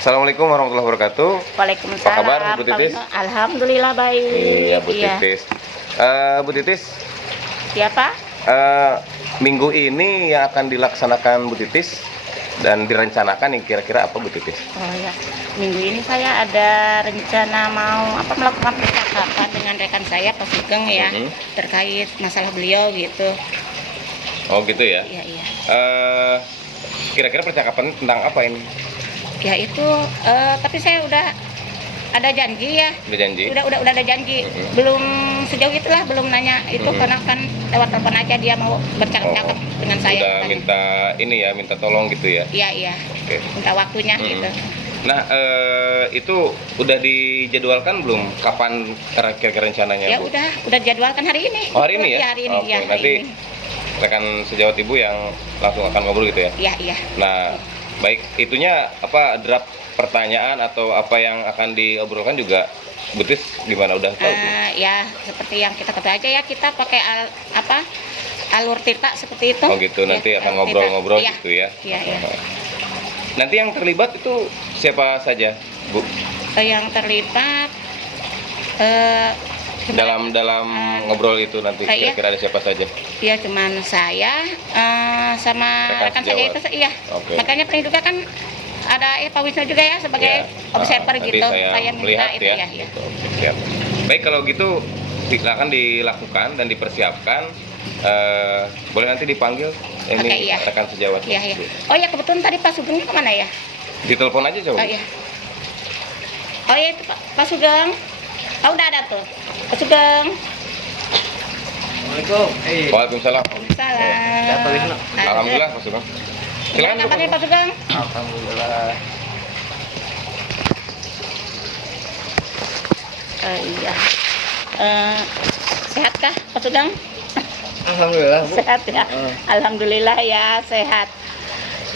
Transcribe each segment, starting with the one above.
Assalamualaikum warahmatullahi wabarakatuh. Waalaikumsalam. Apa kabar, Bu Titis? Alhamdulillah baik. Iya, Bu Titis. Bu Titis, Siapa? eh, minggu ini yang akan dilaksanakan Bu Titis dan direncanakan yang kira-kira apa, Bu Titis? Oh ya, minggu ini saya ada rencana mau melakukan percakapan dengan rekan saya Pak Sugeng ya, terkait masalah beliau gitu. Oh gitu ya? Iya iya. Kira-kira percakapan tentang apa ini? Ya itu, tapi saya udah ada janji ya. Ada janji? Udah ada janji. Belum sejauh itulah, belum nanya itu karena kan lewat telepon aja dia mau bercakap-cakap dengan saya. Udah tadi. minta ini ya, minta tolong gitu ya? Iya iya. Oke. Minta waktunya gitu. Nah, itu udah dijadwalkan belum? Kapan kira-kira rencananya, Ya Bu? udah jadwalkan hari ini. Oh, hari ini ya? Iya, hari ini. Oke, Ya, hari nanti ini. rekan sejawat Ibu yang langsung akan ngobrol gitu ya? Iya, iya. Nah, baik, itunya apa, draft pertanyaan atau apa yang akan diobrolkan juga Butis gimana, udah tahu belum? Ya, seperti yang kita ketahui aja ya, kita pakai alur Tirta seperti itu. Oh gitu, Ya, nanti akan alur ngobrol-ngobrol Tirta. gitu ya? Iya, iya. Nanti yang terlibat itu siapa saja, Bu? Yang terlibat Dalam ngobrol itu nanti iya. kira-kira ada siapa saja? ya cuman saya sama Rekan rekan saya sejawat. itu iya. Oke. Makanya paling juga kan ada Pak Wisnu juga ya sebagai Ya. observer Nanti gitu. saya minta melihat itu ya. ya. Gitu. Oke, siap. Baik, kalau gitu silakan dilakukan dan dipersiapkan. Boleh nanti dipanggil ini Oke, iya. rekan sejawat. Iya, iya. Oh ya, kebetulan tadi Pak Sugengnya kemana ya? Ditelepon aja coba. Oh iya. Oh iya itu Pak Sugeng. Oh udah ada tuh. Pak Sugeng. Assalamualaikum. Waalaikumsalam. Salam. Siapa Wisnu? Alhamdulillah, Pak Sugeng. Silakan, Gimana kabarnya Bu. Pak Sugeng? Alhamdulillah. Iya. Sehatkah Pak Sugeng? Alhamdulillah, Bu. Sehat ya. Alhamdulillah ya sehat.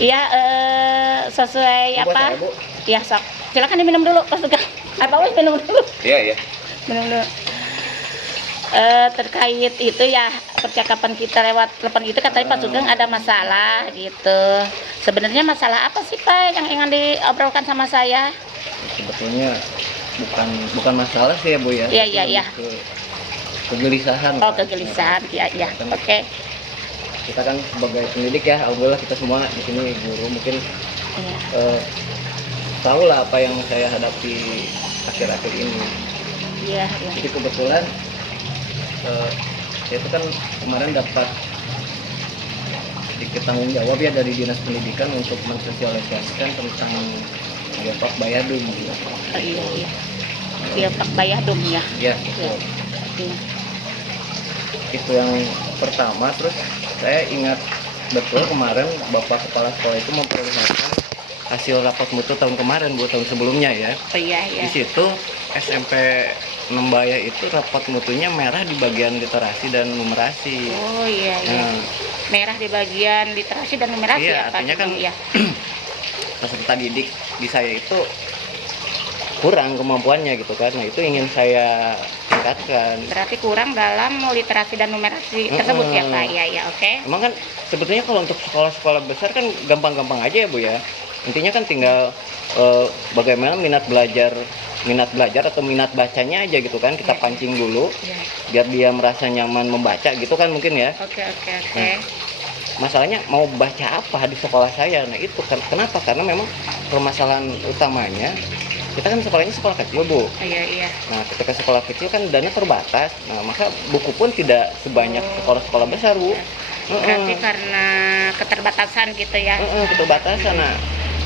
Iya, sesuai Buat apa? saya, Bu. Ya sok. Silakan diminum dulu Pak Sugeng. Apa wes minum dulu? Iya, iya. Minum dulu. Terkait itu ya percakapan kita lewat telepon itu katanya Pak Sugeng ada masalah gitu. Sebenarnya masalah apa sih Pak yang ingin diobrolkan sama saya? Sebetulnya bukan masalah sih ya, Bu ya. Iya, Tapi iya, lebih iya. kegelisahan. Oh kegelisahan, ya ya. Oke. Kita kan sebagai pendidik ya, alhamdulillah kita semua di sini guru mungkin Iya. tahu lah apa yang saya hadapi akhir-akhir ini. Iya, iya. Jadi kebetulan saya itu kan kemarin dapat sedikit tanggung jawab ya dari Dinas Pendidikan untuk mensosialisasikan tentang Geopark Bayadum gitu. Oh, iya, iya. Iya Pak Bayadum ya. Ya, Iya. Iya. itu yang pertama. Terus saya ingat betul kemarin Bapak Kepala Sekolah itu memperlihatkan hasil rapat mutu tahun kemarin, Bu, tahun sebelumnya ya. Oh iya, iya. Di situ SMP Nembaya itu rapat mutunya merah di bagian literasi dan numerasi. Oh iya, iya. Nah, Merah di bagian literasi dan numerasi iya, ya Pak artinya kan Sugeng, ya. peserta didik di saya itu kurang kemampuannya gitu kan. Nah, itu ingin saya tingkatkan. Berarti kurang dalam literasi dan numerasi tersebut ya Pak. Iya, iya, oke. Emang kan sebetulnya kalau untuk sekolah-sekolah besar kan gampang-gampang aja ya, Bu ya. Intinya kan tinggal bagaimana minat belajar atau minat bacanya aja gitu kan, kita pancing dulu Iya. biar dia merasa nyaman membaca gitu kan mungkin ya. Oke, oke, oke. Masalahnya mau baca apa di sekolah saya. Nah itu kan kenapa, karena memang permasalahan utamanya kita kan sekolahnya sekolah kecil, Bu. Iya, iya. Nah ketika sekolah kecil kan dana terbatas, nah maka buku pun tidak sebanyak sekolah-sekolah besar, Bu. Berarti karena keterbatasan gitu ya. Keterbatasan. Nah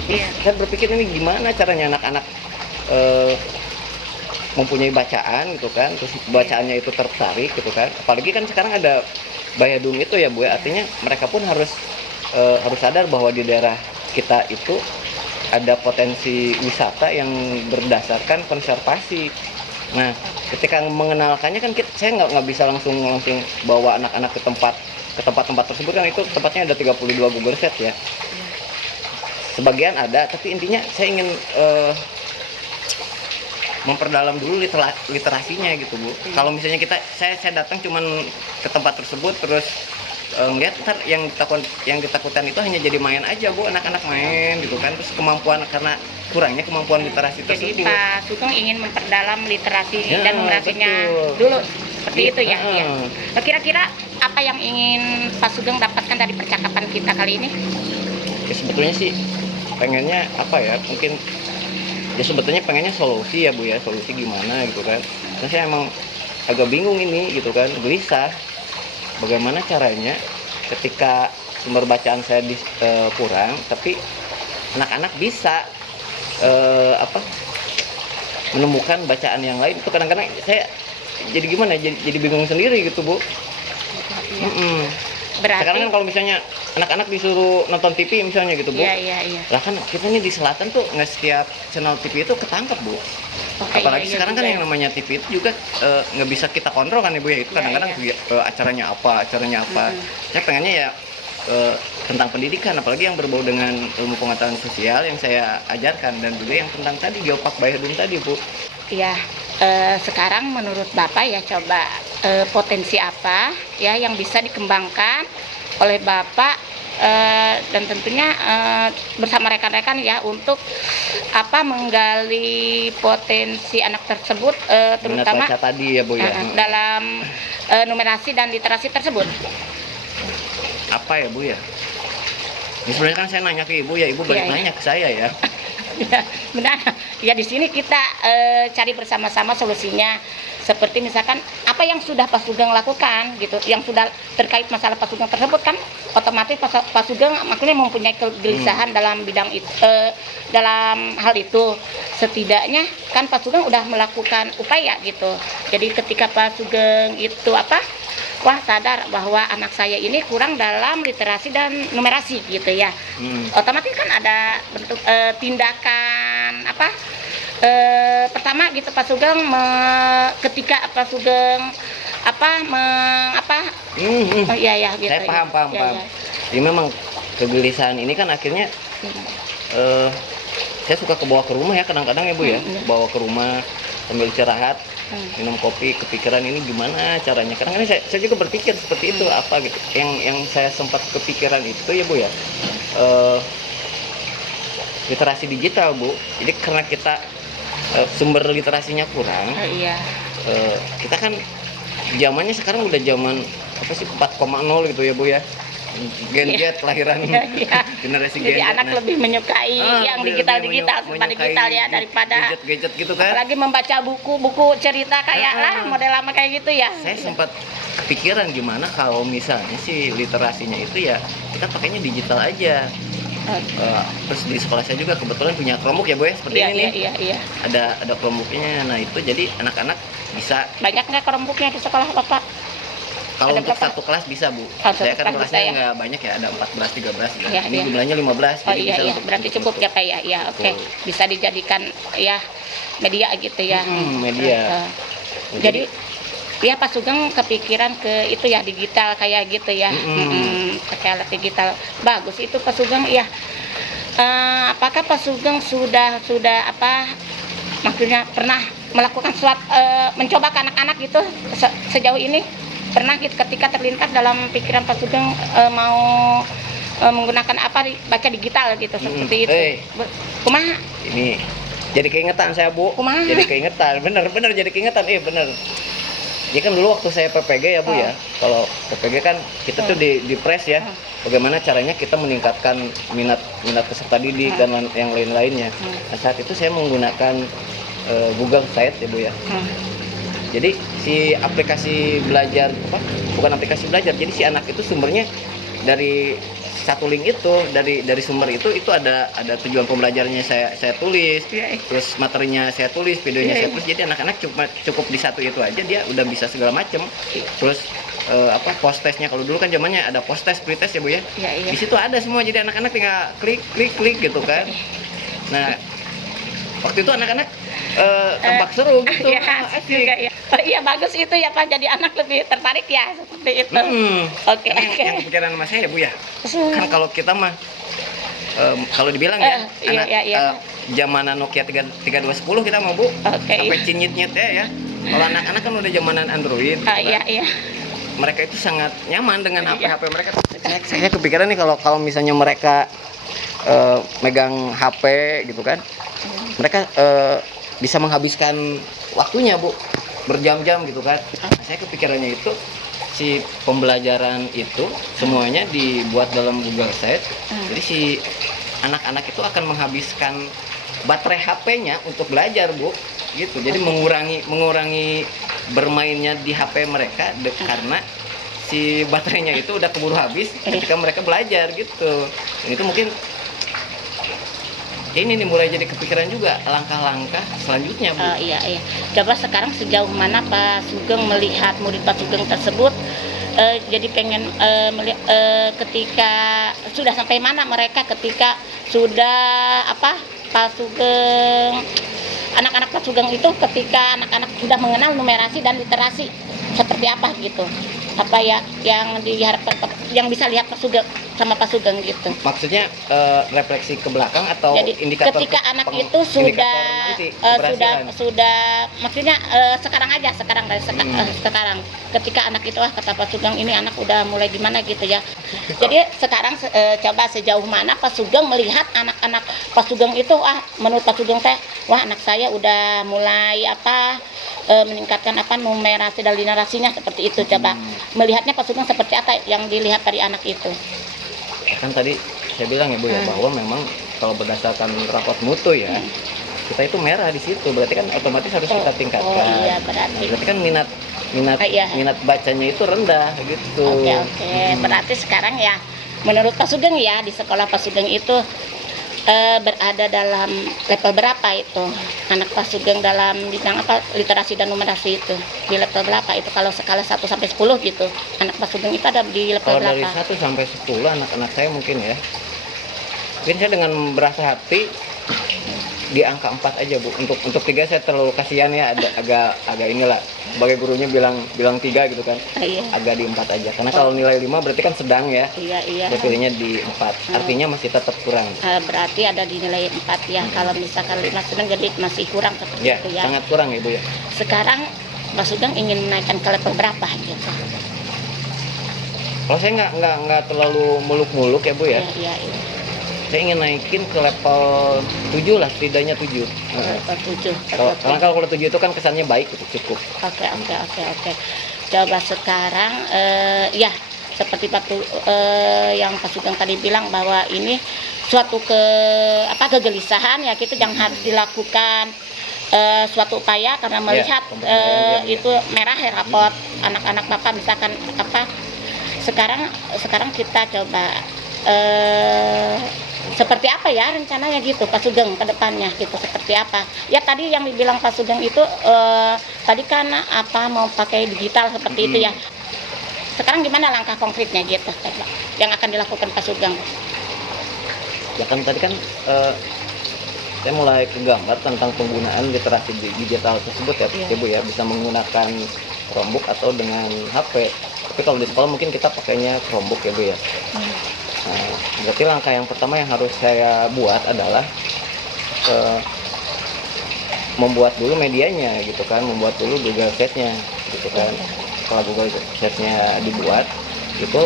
terus Iya. saya berpikir ini gimana caranya anak-anak mempunyai bacaan gitu kan, terus bacaannya itu tertarik gitu kan. Apalagi kan sekarang ada Bayadum itu ya, Bu ya. Artinya mereka pun harus sadar bahwa di daerah kita itu ada potensi wisata yang berdasarkan konservasi. Nah, ketika mengenalkannya kan saya nggak bisa langsung bawa anak-anak ke tempat-tempat tersebut kan. Itu tempatnya ada 32 Google Set ya. Sebagian ada, tapi intinya saya ingin memperdalam dulu literasinya gitu, Bu. Kalau misalnya saya datang cuman ke tempat tersebut terus ngeliat ntar yang ditakutkan itu hanya jadi main aja Bu, anak-anak main gitu kan, terus kemampuan karena kurangnya kemampuan literasi Jadi tersebut. Pak Sugeng ingin memperdalam literasi Ya, dan numerasinya betul. dulu seperti itu ya. Iya. Ya. Kira-kira apa yang ingin Pak Sugeng dapatkan dari percakapan kita kali ini? Ya sebetulnya sih pengennya apa ya, mungkin ya sebetulnya pengennya solusi ya Bu ya, solusi gimana gitu kan. Nah, saya emang agak bingung ini gitu kan, gelisah bagaimana caranya ketika sumber bacaan saya kurang tapi anak-anak bisa menemukan bacaan yang lain. Itu kadang-kadang saya jadi gimana, jadi bingung sendiri gitu Bu. Berarti Sekarang kan kalau misalnya anak-anak disuruh nonton TV misalnya gitu Bu, iya. lah kan kita nih di selatan tuh nggak setiap channel TV itu ketangkep Bu. Oke, Apalagi iya, sekarang juga kan ya. yang namanya TV itu juga nggak bisa kita kontrol kan Ibu ya, itu Iya, kadang-kadang acaranya apa. Saya pengennya ya tentang pendidikan, apalagi yang berbau dengan ilmu pengetahuan sosial yang saya ajarkan, dan juga yang tentang tadi Geopark Bayadun tadi Bu. Iya, sekarang menurut Bapak ya coba potensi apa ya yang bisa dikembangkan oleh Bapak dan tentunya bersama rekan-rekan ya untuk menggali potensi anak tersebut Minat terutama baca tadi ya Bu ya. dalam numerasi dan literasi tersebut. Apa ya Bu ya? Ini sebenarnya kan saya nanya ke Ibu ya, Ibu balik Iya, iya. nanya ke saya ya. Ya, benar. Ya di sini kita cari bersama-sama solusinya. Seperti misalkan apa yang sudah Pak Sugeng lakukan gitu, yang sudah terkait masalah Pak Sugeng tersebut kan otomatis Pak Sugeng makanya mempunyai kegelisahan dalam bidang itu, dalam hal itu. Setidaknya kan Pak Sugeng udah melakukan upaya gitu. Jadi ketika Pak Sugeng itu wah sadar bahwa anak saya ini kurang dalam literasi dan numerasi gitu ya. Otomatis kan ada bentuk tindakan pertama gitu Pak Sugeng ketika Pak Sugeng oh, iya gitu. Saya paham. Ya. Jadi memang kegelisahan ini kan akhirnya saya suka kebawa ke rumah ya kadang-kadang ya Bu ya, bawa ke rumah sambil istirahat, minum kopi, kepikiran ini gimana caranya. Kadang-kadang saya juga berpikir seperti itu apa gitu. Yang saya sempat kepikiran itu ya Bu ya, literasi digital Bu. Jadi karena kita sumber literasinya kurang, Iya. kita kan zamannya sekarang udah zaman 4,0 gitu ya Bu ya, Gen Z kelahiran Iya. generasi Jadi Gen Z. anak lebih menyukai yang digital daripada gadget gitu kan. apalagi membaca buku cerita kayak model lama kayak gitu ya. Saya sempat kepikiran gimana kalau misalnya si literasinya itu ya kita pakainya digital aja. Terus di sekolah saya juga kebetulan punya Chromebook ya Bu ya, seperti ini nih. Iya. Ada Chromebooknya. Nah itu jadi anak-anak bisa, Banyak nggak Chromebooknya di sekolah Bapak? kalau Ada untuk berapa? satu kelas bisa Bu. Satu Saya kan kelas kelasnya bisa ya? nggak banyak ya, ada 14, 13 gitu. Iya, Ini iya. jumlahnya 15. Oh jadi iya, bisa untuk berarti cukup ya Pak ya. Ya oke. Betul. Bisa dijadikan ya media gitu ya. Media. Jadi ya Pak Sugeng kepikiran ke itu ya digital kayak gitu ya. Pakai alat digital. Bagus itu Pak Sugeng ya. Apakah Pak Sugeng sudah maksudnya pernah melakukan mencoba ke anak-anak gitu sejauh ini? Pernah gitu ketika terlintas dalam pikiran Pak Sugeng mau menggunakan baca digital gitu seperti itu. Kumaha? Ini jadi keingetan saya Bu. Kumaha? Jadi keingetan, bener jadi keingetan, bener. Ya kan dulu waktu saya PPG ya Bu ya. Kalau PPG kan kita tuh di press ya. Bagaimana caranya kita meningkatkan minat peserta didik dan yang lain-lainnya. Nah, saat itu saya menggunakan Google Site ya Bu ya. Jadi si aplikasi belajar bukan aplikasi belajar. Jadi si anak itu sumbernya dari satu link itu, dari sumber itu ada tujuan pembelajarannya saya tulis, terus materinya saya tulis, videonya saya tulis. Jadi anak-anak cukup di satu itu aja dia udah bisa segala macam. Terus post testnya, kalau dulu kan zamannya ada post test, pretest ya Bu ya. Iya. Di situ ada semua, jadi anak-anak tinggal klik gitu kan. Nah, waktu itu anak-anak tampak seru gitu. Iya, juga ya. Oh, iya bagus itu ya Pak, jadi anak lebih tertarik ya seperti itu. Oke. Yang kepikiran sama saya ya Bu ya. Kan kalau kita mah kalau dibilang ya anak zamanan Nokia 3210 kita mau Bu. Oke. Sampai cinyit-nyit ya. Kalau anak-anak kan udah zamanan Android. Iya. mereka itu sangat nyaman dengan HP mereka. Saya kepikiran nih kalau misalnya mereka megang HP gitu kan, mereka bisa menghabiskan waktunya Bu berjam-jam gitu kan. Nah, saya kepikirannya itu si pembelajaran itu semuanya dibuat dalam Google Sheet. Jadi si anak-anak itu akan menghabiskan baterai HP-nya untuk belajar Bu, gitu. Jadi mengurangi bermainnya di HP mereka karena si baterainya itu udah keburu habis ketika mereka belajar gitu. Dan itu mungkin ini nih mulai jadi kepikiran juga langkah-langkah selanjutnya Bu. Iya. Coba sekarang sejauh mana Pak Sugeng melihat murid Pak Sugeng tersebut, jadi pengen melihat ketika sudah sampai mana mereka ketika sudah Pak Sugeng, anak-anak Pak Sugeng itu ketika anak-anak sudah mengenal numerasi dan literasi seperti apa gitu, apa ya yang diharapkan, yang bisa lihat Pak Sugeng sama Pak Sugeng gitu. Maksudnya refleksi ke belakang atau Jadi indikator ketika anak itu sudah maksudnya sekarang ketika anak itu kata Pak Sugeng ini anak udah mulai gimana gitu ya. Jadi sekarang coba sejauh mana Pak Sugeng melihat anak-anak Pak Sugeng itu menurut Pak Sugeng wah anak saya udah mulai meningkatkan numerasi dan literasinya seperti itu. Coba melihatnya Pak Sugeng seperti apa yang dilihat dari anak itu. Kan tadi saya bilang ya Bu ya bahwa memang kalau berdasarkan rapot mutu ya kita itu merah di situ, berarti kan otomatis harus kita tingkatkan. Oh iya berarti kan minat bacanya itu rendah gitu. Oke. Berarti sekarang ya menurut Pak Sugeng ya di sekolah Pak Sugeng itu berada dalam level berapa itu anak Pak Sugeng dalam bidang literasi dan numerasi itu di level berapa itu kalau skala 1 sampai 10 gitu anak Pak Sugeng itu ada di level kalau berapa? Dari 1 sampai 10 anak-anak saya mungkin saya dengan berasa hati di angka 4 aja Bu. Untuk 3 saya terlalu kasihan ya, agak inilah sebagai gurunya bilang 3 gitu kan. Iya. Agak di 4 aja karena kalau nilai 5 berarti kan sedang ya. Iya. Saya pilihnya di 4. Artinya masih tetap kurang. Berarti ada di nilai 4 ya. Kalau misalkan 5 sedang jadi masih kurang seperti itu ya. Sangat kurang Ibu ya. Sekarang Pak Sugeng ingin menaikkan ke level berapa gitu? Kalau saya nggak terlalu muluk-muluk ya Bu ya. Iya. Saya ingin naikin ke level 7 lah, setidaknya 7. Level 7. Karena kalau 7 itu kan kesannya baik itu cukup. Oke. Coba sekarang ya seperti yang Pak Sugeng tadi bilang bahwa ini suatu kegelisahan ya gitu yang harus dilakukan suatu upaya karena melihat itu merah ya rapot anak-anak Bapak misalkan sekarang kita coba seperti apa ya rencananya gitu Pak Sugeng ke depannya gitu seperti apa ya tadi yang dibilang Pak Sugeng itu tadi kan mau pakai digital seperti itu ya sekarang gimana langkah konkretnya gitu yang akan dilakukan Pak Sugeng ya kan tadi kan saya mulai kegambar tentang penggunaan literasi digital tersebut ya Bu ya bisa menggunakan Chromebook atau dengan HP tapi kalau di sekolah mungkin kita pakainya Chromebook ya Bu ya. Nah, berarti langkah yang pertama yang harus saya buat adalah membuat dulu medianya gitu kan, membuat dulu Google Sheet-nya gitu kan. Kalau Google Sheet-nya dibuat itu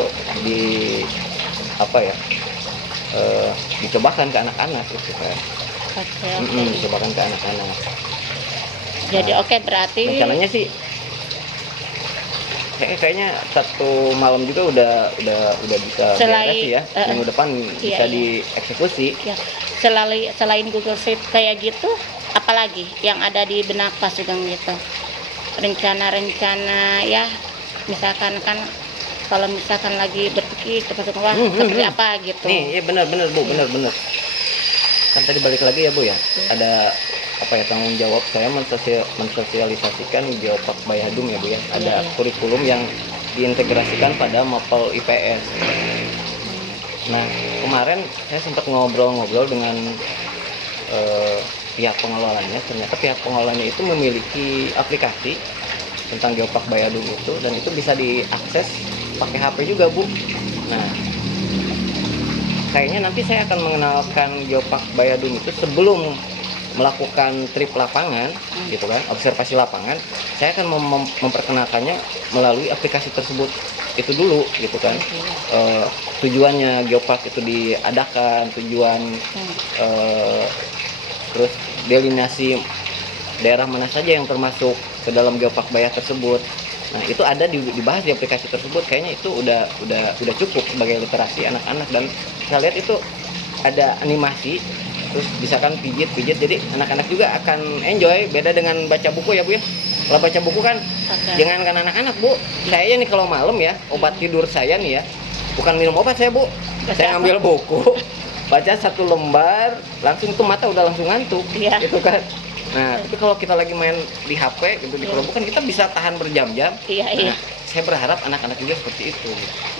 dicobakan ke anak-anak gitu kan. Dicobakan ke anak-anak. Jadi berarti rencananya sih kayaknya 1 malam juga udah bisa beres ya. Minggu depan bisa dieksekusi. Ya. Selain Google Sheet kayak gitu, apalagi yang ada di benak Pak Sugeng gitu? Rencana-rencana ya, misalkan kan kalau misalkan lagi berpikir seperti apa gitu. Nih, ya benar Bu, benar. Kan tadi balik lagi ya Bu ya. Ada tanggung jawab saya mensosialisasikan Geopark Bayadum ya Bu ya. Ada kurikulum yang diintegrasikan pada Mapel IPS. Nah, kemarin saya sempat ngobrol dengan pihak pengelolanya. Ternyata pihak pengelolanya itu memiliki aplikasi tentang Geopark Bayadum itu dan itu bisa diakses pakai HP juga Bu. Nah, kayaknya nanti saya akan mengenalkan Geopark Bayadum itu sebelum melakukan trip lapangan gitu kan, observasi lapangan, saya akan memperkenalkannya melalui aplikasi tersebut itu dulu gitu kan. Tujuannya geopark itu diadakan, tujuan terus delineasi daerah mana saja yang termasuk ke dalam geopark Bayah tersebut. Nah, itu ada dibahas di aplikasi tersebut. Kayaknya itu udah cukup sebagai literasi anak-anak, dan saya lihat itu ada animasi, terus misalkan pijit, jadi anak-anak juga akan enjoy. Beda dengan baca buku ya Bu ya. Kalau baca buku kan jangankan anak-anak Bu, saya nih kalau malam ya, obat tidur saya nih ya, bukan minum obat saya Bu, saya ngambil buku, baca 1 lembar, langsung itu mata udah langsung ngantuk, gitu kan. Nah, tapi kalau kita lagi main di HP gitu di kelompok kan kita bisa tahan berjam-jam. Nah, saya berharap anak-anak juga seperti itu.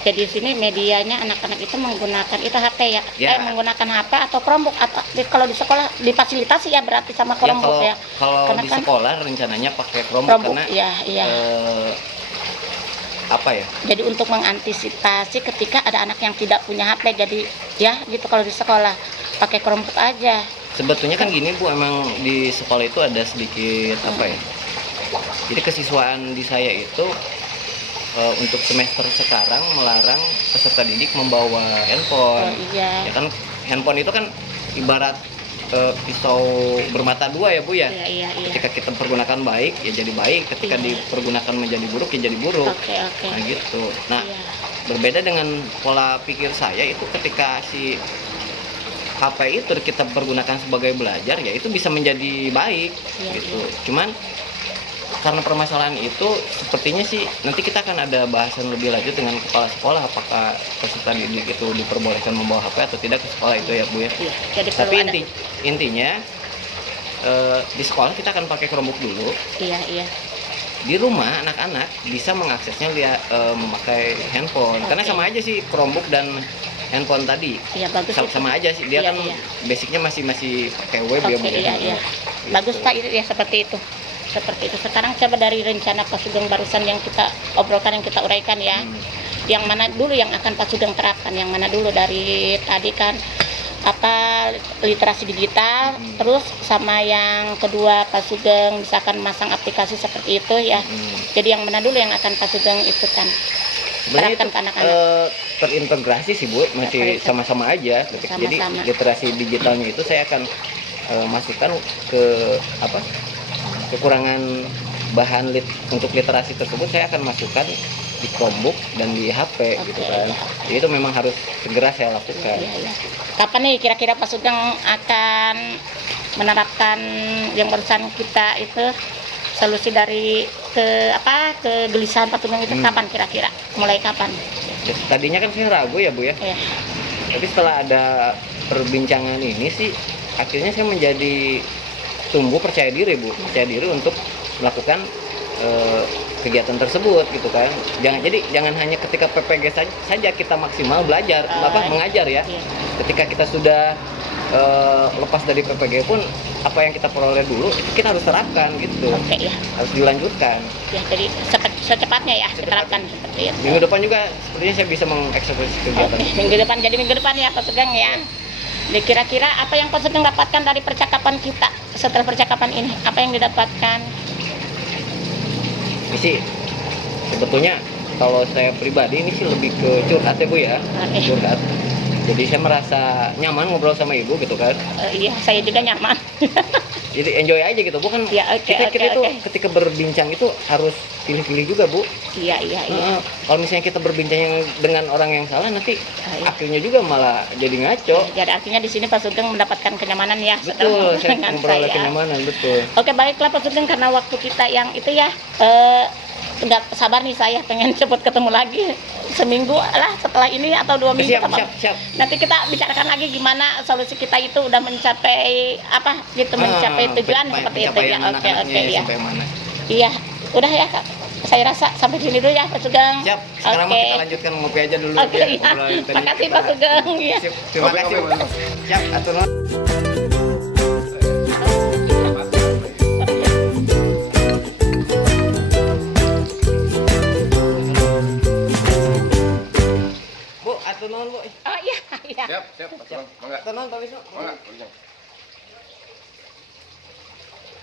Jadi di sini medianya anak-anak itu menggunakan itu HP ya. Menggunakan HP atau Chromebook, atau kalau di sekolah difasilitasi ya berarti sama Chromebook ya. Kalau di sekolah rencananya pakai Chromebook karena apa ya? Jadi untuk mengantisipasi ketika ada anak yang tidak punya HP, jadi ya gitu kalau di sekolah pakai Chromebook aja. Sebetulnya kan gini Bu, emang di sekolah itu ada sedikit apa ya? Jadi kesiswaan di saya itu untuk semester sekarang melarang peserta didik membawa handphone. Ya kan handphone itu kan ibarat pisau bermata dua ya Bu ya. Ketika kita pergunakan baik ya jadi baik, ketika dipergunakan menjadi buruk ya jadi buruk. Nah gitu. Nah berbeda dengan pola pikir saya itu ketika si HP itu kita pergunakan sebagai belajar ya itu bisa menjadi baik gitu. Cuman karena permasalahan itu sepertinya sih nanti kita akan ada bahasan lebih lanjut dengan kepala sekolah, apakah peserta didik itu diperbolehkan membawa HP atau tidak ke sekolah itu ya Bu ya. Tapi intinya di sekolah kita akan pakai Chromebook dulu. Di rumah anak-anak bisa mengaksesnya memakai handphone karena sama aja sih Chromebook dan handphone tadi. Bagus sama aja sih, dia kan basicnya masih pakai web ya Bu. Bagus Pak, itu ya seperti itu. Sekarang coba dari rencana Pak Sugeng barusan yang kita obrolkan, yang kita uraikan ya. Yang mana dulu yang akan Pak Sugeng terapkan, yang mana dulu dari tadi kan literasi digital, terus sama yang kedua Pak Sugeng misalkan masang aplikasi seperti itu ya. Jadi yang mana dulu yang akan Pak Sugeng itu kan terapkan ke anak-anak? Terintegrasi sih Bu, masih sama-sama aja. Jadi literasi digitalnya itu saya akan masukkan ke kekurangan bahan untuk literasi tersebut, saya akan masukkan di Chromebook dan di HP gitu kan. Jadi itu memang harus segera saya lakukan. Kapan nih kira-kira Pak Sugeng akan menerapkan yang barusan kita itu, solusi dari kegelisahan Pak Sugeng itu kapan kira-kira? Mulai kapan? Tadinya kan saya ragu ya Bu ya. Tapi setelah ada perbincangan ini sih akhirnya saya menjadi tumbuh percaya diri Bu, percaya diri untuk melakukan kegiatan tersebut gitu kan. Jangan hanya ketika PPG saja kita maksimal belajar mengajar ya. Ketika kita sudah lepas dari PPG pun apa yang kita peroleh dulu itu kita harus terapkan gitu. Harus dilanjutkan. Jadi secepatnya ya diterapkan seperti itu. Minggu depan juga sepertinya saya bisa mengeksekusi kegiatan. Minggu depan ya Pak Sugeng ya. Jadi kira-kira apa yang Pak Sugeng dapatkan dari percakapan kita setelah percakapan ini? Apa yang didapatkan? Ini sih sebetulnya kalau saya pribadi ini sih lebih ke curhat ya Bu ya. Curhat. Jadi saya merasa nyaman ngobrol sama Ibu gitu kan. Iya, saya juga nyaman. Jadi enjoy aja gitu, Bu kan. Kita itu ketika berbincang itu harus pilih-pilih juga Bu. Iya. Kalau misalnya kita berbincang dengan orang yang salah nanti akhirnya juga malah jadi ngaco. Jadi artinya di sini Pak Sugeng mendapatkan kenyamanan ya. Betul, saya memperoleh kenyamanan, betul. Oke, baiklah Pak Sugeng, karena waktu kita yang itu ya nggak sabar nih, saya pengen cepet ketemu lagi seminggu lah setelah ini atau 2 minggu. Siap. Nanti kita bicarakan lagi gimana solusi kita itu udah mencapai mencapai tujuan seperti itu ya. Oke ya. Iya, udah ya Kak. Saya rasa sampai sini dulu ya Pak Sugeng. Siap. Sekarang kita lanjutkan ngopi aja dulu. Makasih Pak Sugeng ya. Terima kasih. Siap, atur nuhun. Atur nuhun Bu. Oh iya. Siap, Pak Sugeng. Mangga. Atur nuhun Pak Wisnu. Mangga.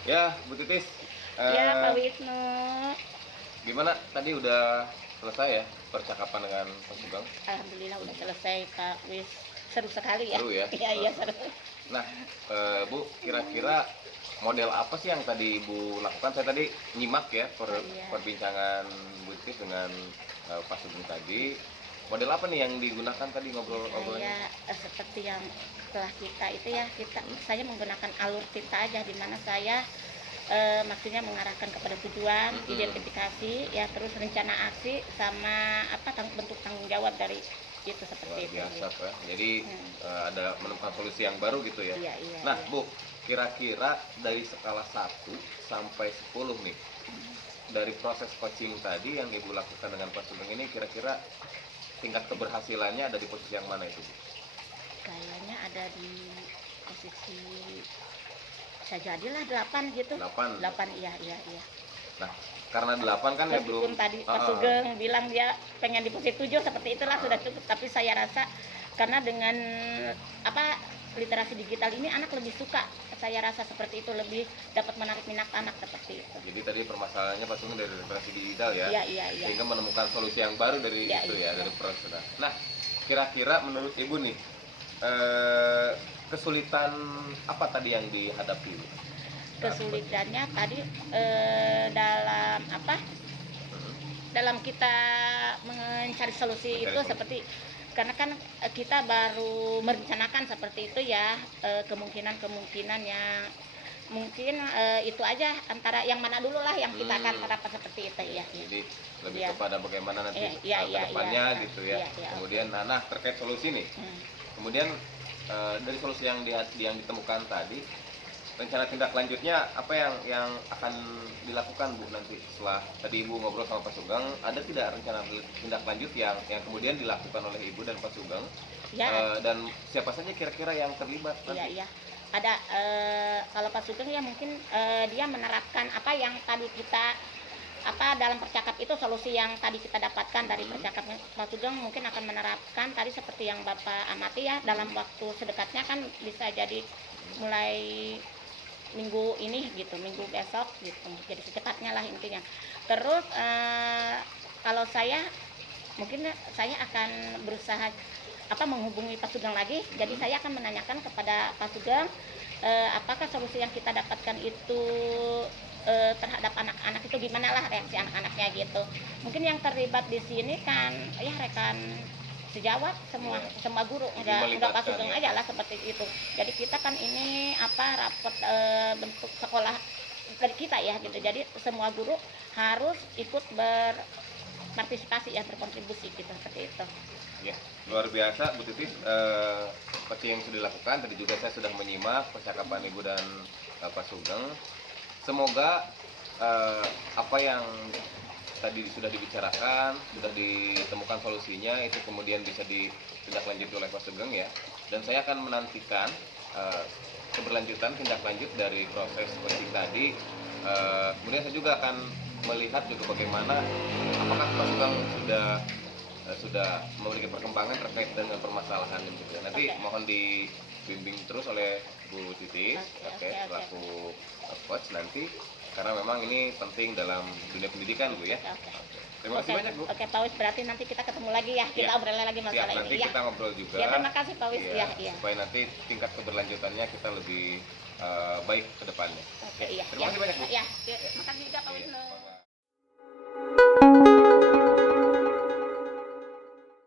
Ya, Bu Titis. Ya, Pak Wisnu. Gimana? Tadi udah selesai ya percakapan dengan Pak Sugeng? Alhamdulillah udah selesai Pak Wis. Seru sekali ya. Seru ya? Iya, iya seru. Nah, Bu, kira-kira model apa sih yang tadi Ibu lakukan? Saya tadi nyimak ya Iya. perbincangan Bu Titis dengan Pak Sugeng tadi. Model apa nih yang digunakan tadi ngobrol-ngobrolnya? Saya seperti yang setelah kita itu ya, saya menggunakan alur pita aja di mana saya maksudnya mengarahkan kepada tujuan, identifikasi, ya terus rencana aksi sama bentuk tanggung jawab dari itu Luar seperti itu. biasa, Pak. Jadi ada menemukan solusi yang baru gitu ya. Iya, iya. Nah, iya. Bu, kira-kira dari skala 1 sampai 10 nih, dari proses coaching tadi yang Ibu lakukan dengan Pak Sugeng ini, kira-kira tingkat keberhasilannya ada di posisi yang mana itu, Bu? Kayaknya ada di posisi bisa jadilah 8 gitu. 8. 8, iya, iya, iya. Nah, karena 8 kan ya belum... Meskipun tadi Pak Sugeng bilang dia pengen di posisi 7 seperti itulah sudah cukup, tapi saya rasa karena dengan literasi digital ini anak lebih suka, saya rasa seperti itu, lebih dapat menarik minat anak seperti itu. Jadi tadi permasalahannya Pak Sugeng dari literasi digital ya, Iya, iya, iya. sehingga menemukan solusi yang baru dari Iya, itu iya. ya, dari proses. Nah, kira-kira menurut Ibu nih, kesulitan apa tadi yang dihadapi? Kesulitannya tadi dalam dalam kita mencari solusi itu seperti karena kan kita baru merencanakan seperti itu ya, kemungkinan yang mungkin itu aja antara yang mana dulu lah yang kita akan terapkan seperti itu ya. Jadi lebih Iya. kepada bagaimana nanti Iya, ke iya, depannya iya. gitu ya. Iya, iya, Kemudian nah terkait solusi nih. Kemudian dari solusi yang ditemukan tadi, rencana tindak lanjutnya apa yang akan dilakukan, Bu, nanti setelah tadi Ibu ngobrol sama Pak Sugeng, ada tidak rencana tindak lanjut yang kemudian dilakukan oleh Ibu dan Pak Sugeng? Ya. Dan siapa saja kira-kira yang terlibat Iya, nanti? iya. Ada kalau Pak Sugeng ya mungkin dia menerapkan apa yang tadi kita dalam percakap itu, solusi yang tadi kita dapatkan dari percakapan Pak Sugeng mungkin akan menerapkan tadi seperti yang Bapak amati ya, dalam waktu sedekatnya kan bisa jadi mulai minggu ini gitu, minggu besok gitu, jadi secepatnya lah intinya. Terus kalau saya mungkin saya akan berusaha menghubungi Pak Sugeng lagi, jadi saya akan menanyakan kepada Pak Sugeng apakah solusi yang kita dapatkan itu terhadap anak-anak itu gimana lah reaksi anak-anaknya gitu. Mungkin yang terlibat di sini kan ya rekan sejawat semua guru, enggak Pak Sugeng aja lah seperti itu. Jadi kita kan ini rapot bentuk sekolah dari kita ya gitu. Jadi semua guru harus ikut berpartisipasi ya, berkontribusi gitu seperti itu. Ya, luar biasa Bu Titis, seperti yang sudah dilakukan. Tadi juga saya sudah menyimak percakapan Ibu dan Pak Sugeng. Semoga apa yang tadi sudah dibicarakan, sudah ditemukan solusinya, itu kemudian bisa ditindaklanjuti oleh Pak Sugeng ya. Dan saya akan menantikan keberlanjutan tindak lanjut dari proses coaching tadi. Kemudian saya juga akan melihat juga bagaimana apakah Pak Sugeng sudah memiliki perkembangan terkait dengan permasalahan itu. Nanti mohon dibimbing terus oleh Bu Titis, selaku coach nanti, karena memang ini penting dalam dunia pendidikan, Bu ya. Terima kasih banyak, Bu. Oke, Pak Wis, berarti nanti kita ketemu lagi ya, kita obrol lagi masalah nanti ini ya. kita ngobrol juga. Ya, terima kasih Pak Wis ya. Supaya nanti tingkat keberlanjutannya kita lebih baik ke depannya. Oke, iya. Terima kasih banyak, Bu. Ya, terima kasih juga Pak Wisnu.